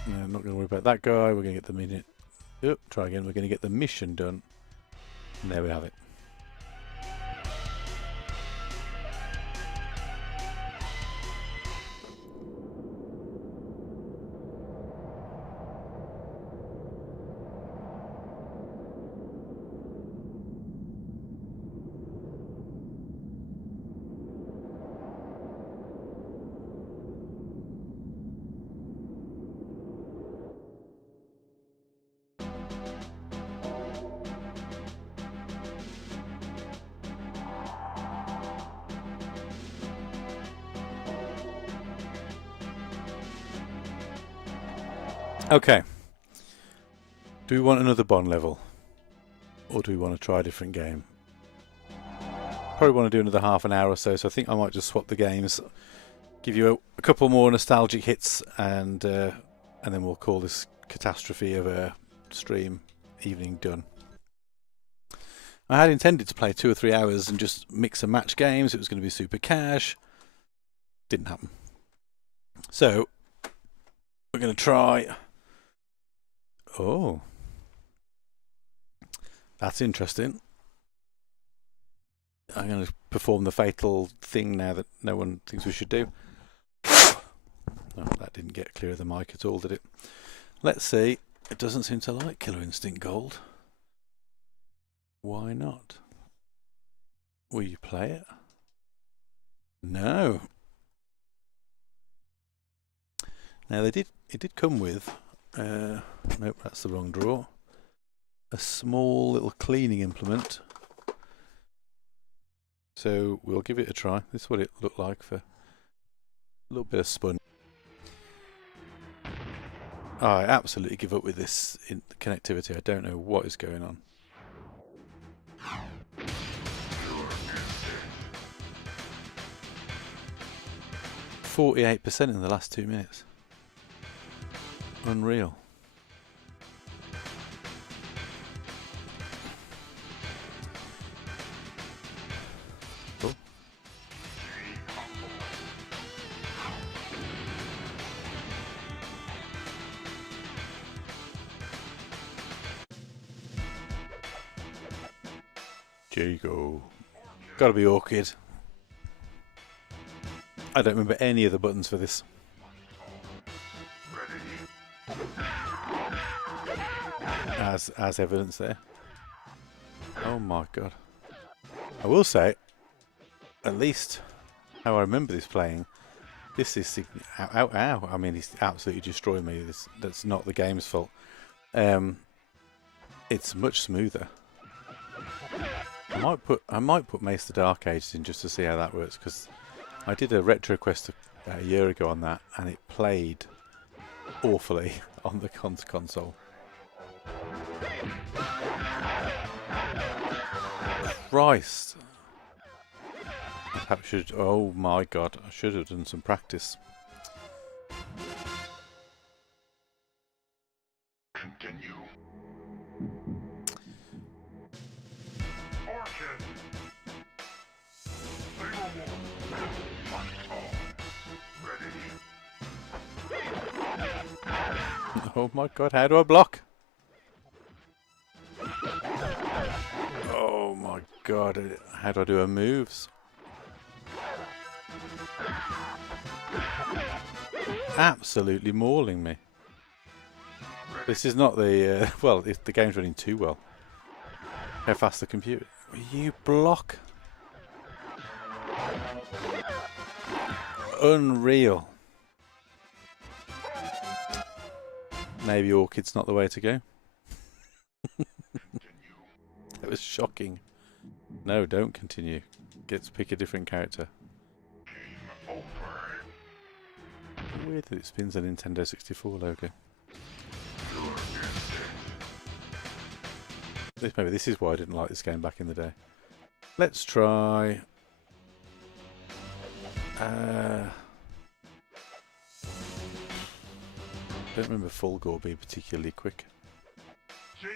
No, I'm not going to worry about that guy. We're going to get the minute. Oop, try again. We're going to get the mission done. And there we have it. Okay. Do we want another Bond level? Or do we want to try a different game? Probably want to do another half an hour or so, so I think I might just swap the games. Give you a couple more nostalgic hits, and then we'll call this catastrophe of a stream evening done. I had intended to play 2 or 3 hours and just mix and match games. It was going to be super cash. Didn't happen. So, we're going to try... Oh. That's interesting. I'm going to perform the fatal thing now that no one thinks we should do. Oh, that didn't get clear of the mic at all, did it? Let's see. It doesn't seem to like Killer Instinct Gold. Why not? Will you play it? No. Now it did come with, nope, that's the wrong drawer. A small little cleaning implement. So we'll give it a try. This is what it looked like for a little bit of sponge. Oh, I absolutely give up with this connectivity. I don't know what is going on. 48% in the last 2 minutes. Unreal. Oh. Jago. Gotta be Orchid. I don't remember any of the buttons for this. As evidence there. Oh my god. I will say, at least how I remember this playing, this is ow, ow, ow. I mean, he's absolutely destroyed me. That's not the game's fault. It's much smoother. I might put Mace the Dark Ages in just to see how that works, because I did a retro quest a year ago on that, and it played awfully on the console. Christ! Perhaps should. Oh my god! I should have done some practice. Continue. Oh my god! How do I block? Oh my god! How do I do her moves? Absolutely mauling me. This is not the well. The game's running too well. How fast the computer? You block. Unreal. Maybe Orchid's not the way to go. That was shocking. No, don't continue. Get to pick a different character. Weird that it spins a Nintendo 64 logo. Maybe this is why I didn't like this game back in the day. Let's try... don't remember Fulgore being particularly quick.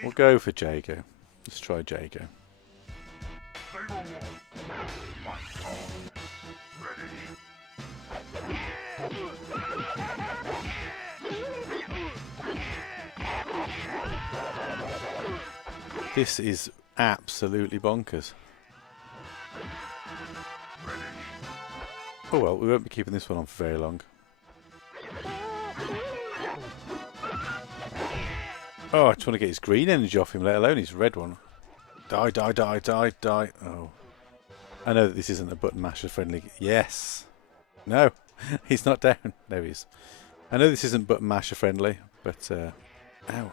We'll go for Jago. Let's try Jago. This is absolutely bonkers. Oh well, we won't be keeping this one on for very long. Oh, I just want to get his green energy off him, let alone his red one. Die, die, die, die, die. Oh. I know that this isn't a button masher friendly. Yes. No. He's not down. There he is. I know this isn't button masher friendly, but ow, ow,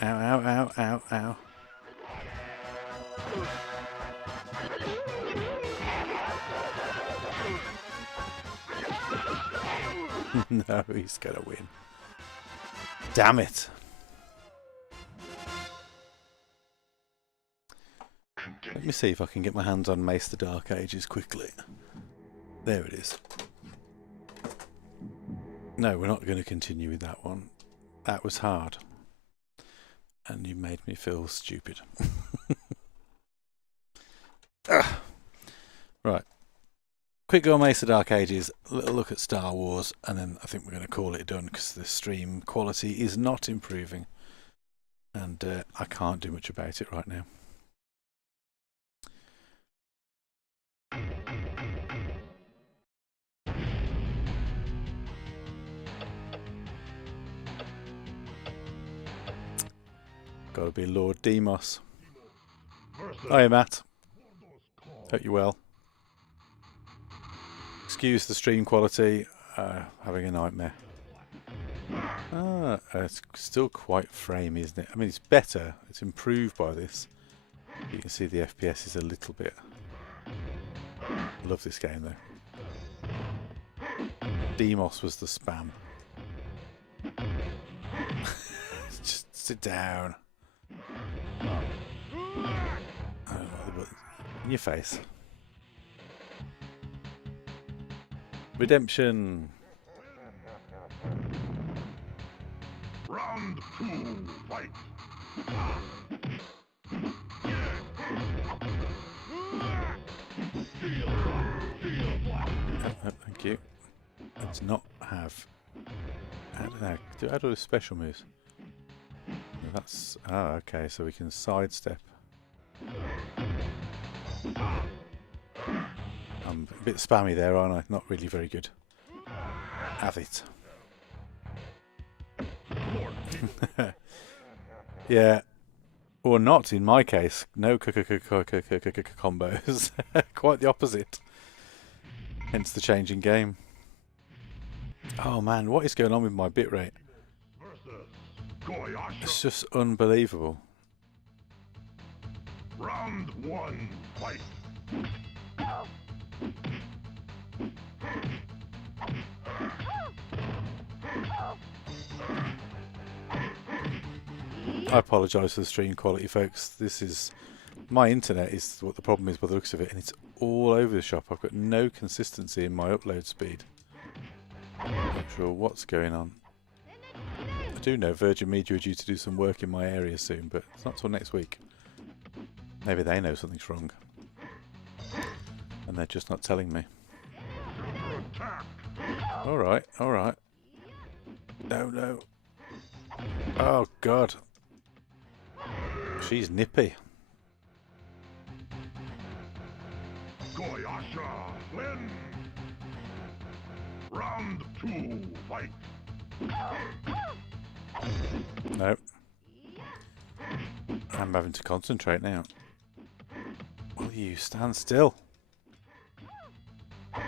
ow, ow, ow, ow, ow. No, he's gonna win. Damn it. Let me see if I can get my hands on Mace the Dark Ages quickly. There it is. No, we're not going to continue with that one. That was hard. And you made me feel stupid. Right. Quick go on Mace the Dark Ages, a little look at Star Wars, and then I think we're going to call it done because the stream quality is not improving. And I can't do much about it right now. Gotta be Lord Demos. Hiya, Matt. Hope you're well. Excuse the stream quality. Having a nightmare. It's still quite framey, isn't it? I mean, it's better. It's improved by this. You can see the FPS is a little bit. I love this game though. Demos was the spam. Just sit down. In your face. Redemption. Round 2, fight. Thank you. Let's not have. How do I do special moves? That's okay. So we can sidestep. I'm a bit spammy there, aren't I? Not really very good. Have it. Yeah. Or not in my case. No combos. Quite the opposite. Hence the change in game. Oh man, what is going on with my bitrate? It's just unbelievable. Round 1, fight. I apologise for the stream quality, folks. This is my internet is what the problem is by the looks of it, and it's all over the shop. I've got no consistency in my upload speed. Not sure what's going on. I do know Virgin Media are due to do some work in my area soon, but it's not till next week. Maybe they know something's wrong, and they're just not telling me. All right, all right. No, no. Oh God. She's nippy. Goyasha, win. Round 2, fight. No. I'm having to concentrate now. Will you stand still? In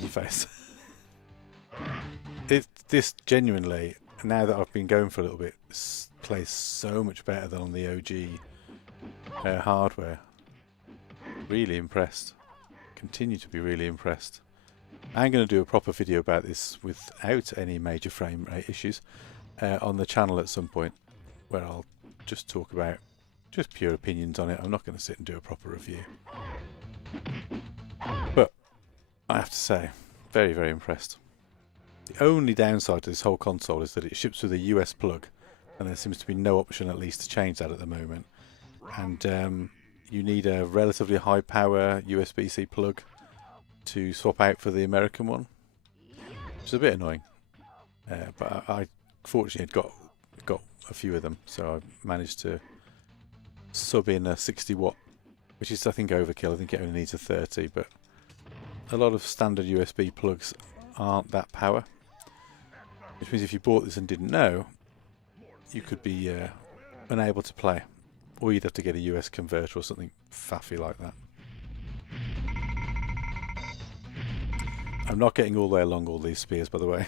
your face. This genuinely, now that I've been going for a little bit, plays so much better than on the OG hardware. Really impressed. Continue to be really impressed. I'm going to do a proper video about this without any major frame rate issues on the channel at some point, where I'll just talk about just pure opinions on it. I'm not going to sit and do a proper review. But I have to say, very, very impressed. The only downside to this whole console is that it ships with a US plug, and there seems to be no option at least to change that at the moment. And you need a relatively high power USB-C plug to swap out for the American one, which is a bit annoying. But I fortunately had got a few of them, so I managed to sub in a 60 watt, which is I think overkill. I think it only needs a 30, but a lot of standard USB plugs aren't that power, which means if you bought this and didn't know, you could be unable to play, or you'd have to get a US converter or something faffy like that. I'm not getting all the way along all these spears, by the way.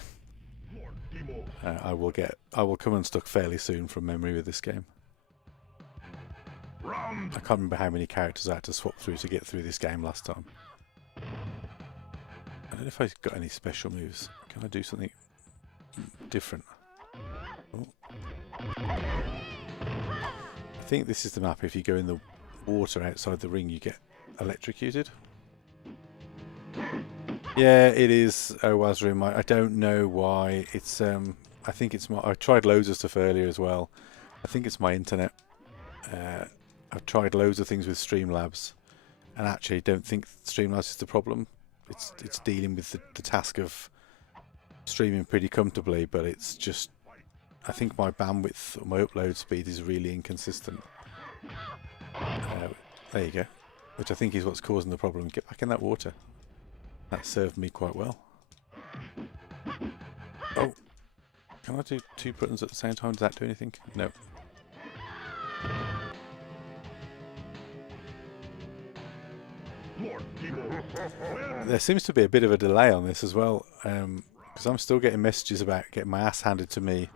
I will come unstuck fairly soon from memory with this game. I can't remember how many characters I had to swap through to get through this game last time. I don't know if I've got any special moves. Can I do something different. Oh. I think this is the map. If you go in the water outside the ring, you get electrocuted. Yeah, it is Owazrim. I don't know why. It's I think it's my. I tried loads of stuff earlier as well. I think it's my internet. I've tried loads of things with Streamlabs, and actually don't think Streamlabs is the problem. It's dealing with the task of streaming pretty comfortably, but it's just, I think my bandwidth or my upload speed is really inconsistent. There you go. Which I think is what's causing the problem. Get back in that water. That served me quite well. Oh, can I do two buttons at the same time? Does that do anything? No. There seems to be a bit of a delay on this as well, because I'm still getting messages about getting my ass handed to me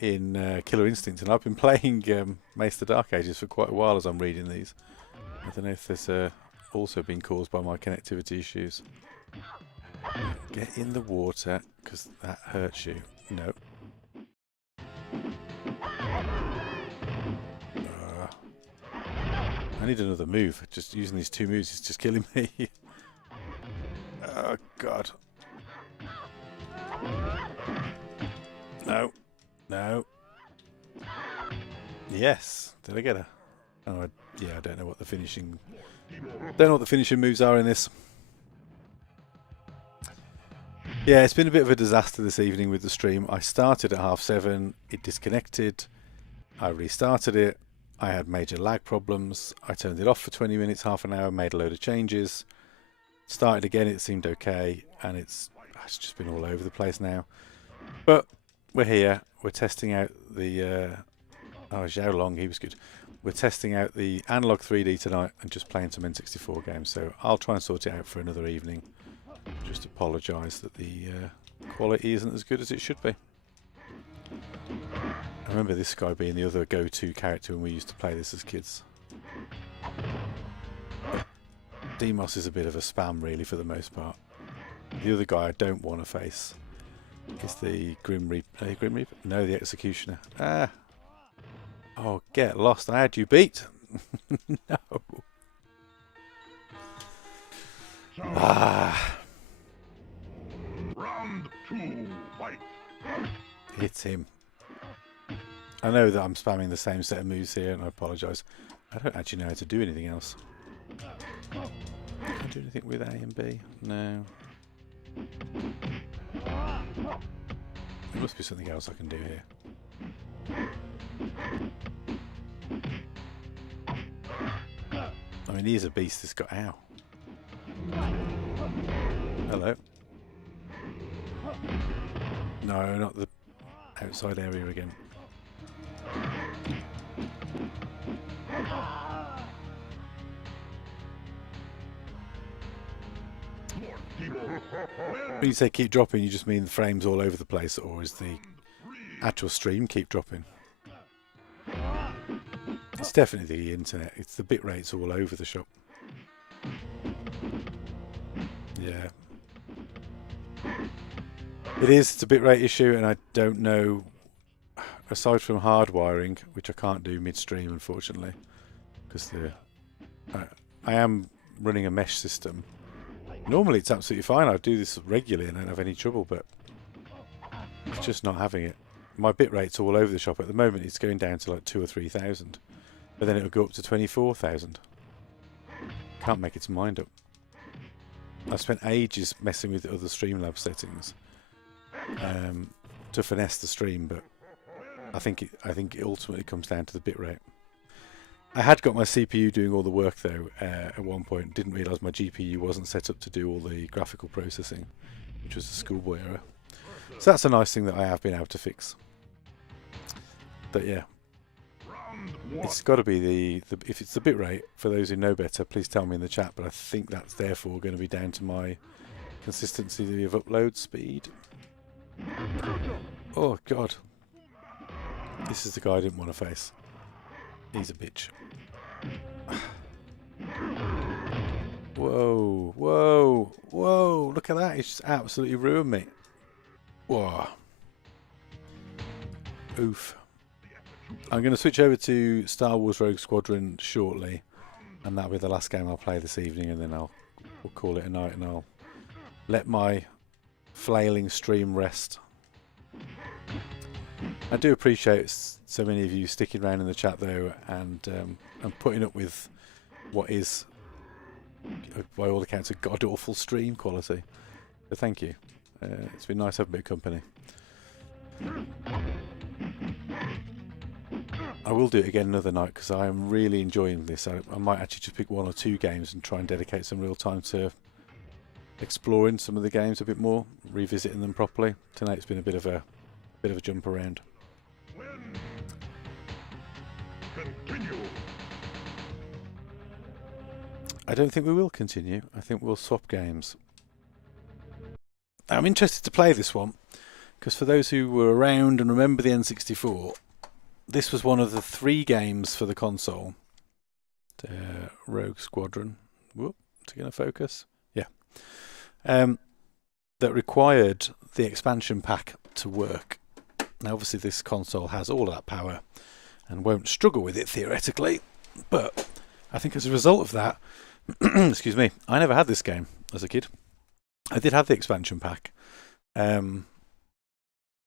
in Killer Instinct, and I've been playing Mace the Dark Ages for quite a while as I'm reading these. I don't know if there's also been caused by my connectivity issues. Get in the water, because that hurts you. No. I need another move. Just using these two moves is just killing me. Oh, God. No. No. Yes. Did I get her? Oh, yeah, I don't know what the finishing... Don't know what the finishing moves are in this. Yeah, it's been a bit of a disaster this evening with the stream. I started at 7:30. It disconnected. I restarted it. I had major lag problems. I turned it off for 20 minutes, half an hour, made a load of changes. Started again, it seemed okay, and it's just been all over the place now. But we're here. We're testing out the... oh, Xiao Long, he was good. We're testing out the Analogue 3D tonight and just playing some N64 games. So I'll try and sort it out for another evening. Just apologise that the quality isn't as good as it should be. I remember this guy being the other go-to character when we used to play this as kids. But Demos is a bit of a spam, really, for the most part. The other guy I don't want to face is the Grim Reaper. Grim Reaper? No, the Executioner. Ah! Oh, get lost. I had you beat! No! Ah! Round 2, fight. It's him. I know that I'm spamming the same set of moves here, and I apologise. I don't actually know how to do anything else. Can I do anything with A and B? No. There must be something else I can do here. I mean, he is a beast, this guy. Ow. Hello. No, not the outside area again. When you say keep dropping, you just mean the frames all over the place, or is the actual stream keep dropping? It's definitely the internet. It's the bit rates all over the shop. Yeah. It is. It's a bit rate issue, and I don't know, aside from hardwiring, which I can't do midstream, unfortunately, because I am running a mesh system. Normally it's absolutely fine. I do this regularly and I don't have any trouble, but it's just not having it. My bit rate's all over the shop. At the moment it's going down to like 2,000 or 3,000, but then it'll go up to 24,000. Can't make its mind up. I've spent ages messing with the other Streamlabs settings to finesse the stream, but I think it ultimately comes down to the bit rate. I had got my CPU doing all the work though at one point. Didn't realise my GPU wasn't set up to do all the graphical processing, which was a schoolboy error. So that's a nice thing that I have been able to fix. But yeah, it's got to be the if it's the bit rate. For those who know better, please tell me in the chat. But I think that's therefore going to be down to my consistency of upload speed. Oh God, this is the guy I didn't want to face. He's a bitch. Whoa, whoa, whoa, look at that. He's just absolutely ruined me. Whoa. Oof. I'm going to switch over to Star Wars Rogue Squadron shortly, and that'll be the last game I'll play this evening, and then we'll call it a night, and I'll let my flailing stream rest. I do appreciate so many of you sticking around in the chat though, and putting up with what is, by all accounts, a god-awful stream quality. So thank you. It's been nice having a bit of company. I will do it again another night because I am really enjoying this. I might actually just pick 1 or 2 games and try and dedicate some real time to exploring some of the games a bit more, revisiting them properly. Tonight's been a bit of a jump around. Continue. I don't think we will continue. I think we'll swap games. I'm interested to play this one because for those who were around and remember the N64, this was one of the 3 games for the console. Rogue Squadron. Whoop, is it going to focus? Yeah. That required the expansion pack to work. Now obviously this console has all of that power and won't struggle with it theoretically, but I think as a result of that, excuse me, I never had this game as a kid. I did have the expansion pack, but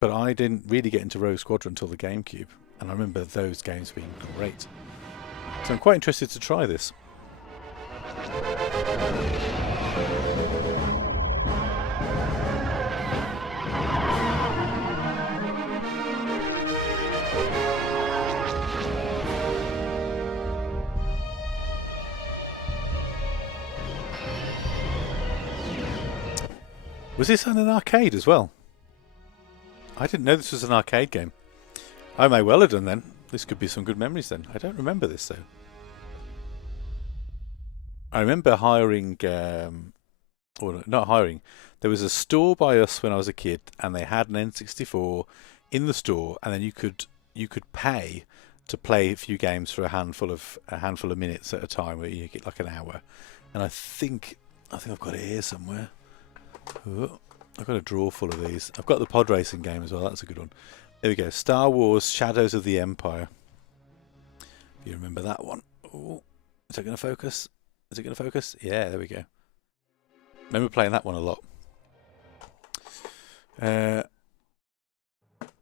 I didn't really get into Rogue Squadron until the GameCube, and I remember those games being great. So I'm quite interested to try this. Was this on an arcade as well? I didn't know this was an arcade game. I may well have done then. This could be some good memories then. I don't remember this though. I remember hiring, or not hiring, there was a store by us when I was a kid and they had an N64 in the store, and then you could pay to play a few games for a handful of minutes at a time, where you get like an hour. And I think I've got it here somewhere. Oh, I've got a drawer full of these. I've got the pod racing game as well. That's a good one. There we go. Star Wars Shadows of the Empire. If you remember that one. Oh, is it going to focus? Is it going to focus? Yeah, there we go. Remember playing that one a lot.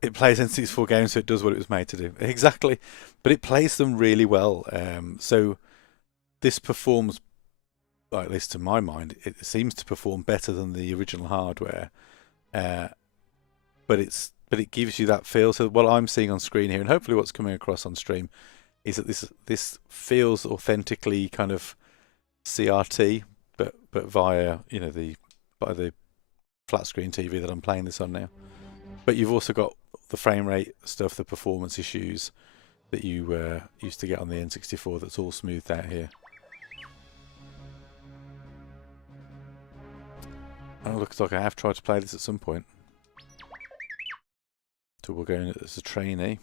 It plays N64 games, so it does what it was made to do. Exactly. But it plays them really well. So this performs, well, at least to my mind, it seems to perform better than the original hardware. But it gives you that feel. So what I'm seeing on screen here, and hopefully what's coming across on stream, is that this feels authentically kind of CRT, but via by the flat screen TV that I'm playing this on now. But you've also got the frame rate stuff, the performance issues that you used to get on the N64. That's all smoothed out here. Oh, looks like I have tried to play this at some point. So we'll go in as a trainee.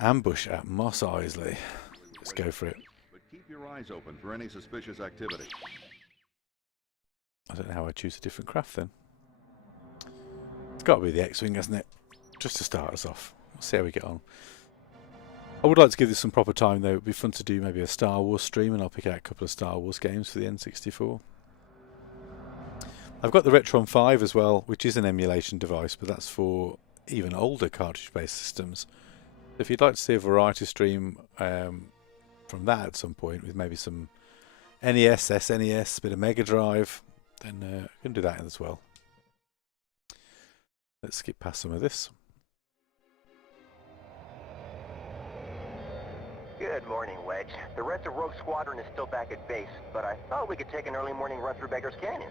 Ambush at Mos Eisley. Let's go for it. But keep your eyes open for any suspicious activity. I don't know how I choose a different craft then. It's got to be the X-Wing, hasn't it? Just to start us off. We'll see how we get on. I would like to give this some proper time though. It would be fun to do maybe a Star Wars stream, and I'll pick out a couple of Star Wars games for the N64. I've got the Retron 5 as well, which is an emulation device, but that's for even older cartridge-based systems. If you'd like to see a variety stream from that at some point, with maybe some NES, SNES, a bit of Mega Drive, then I can do that as well. Let's skip past some of this. Good morning, Wedge. The rest of Rogue Squadron is still back at base, but I thought we could take an early morning run through Beggar's Canyon.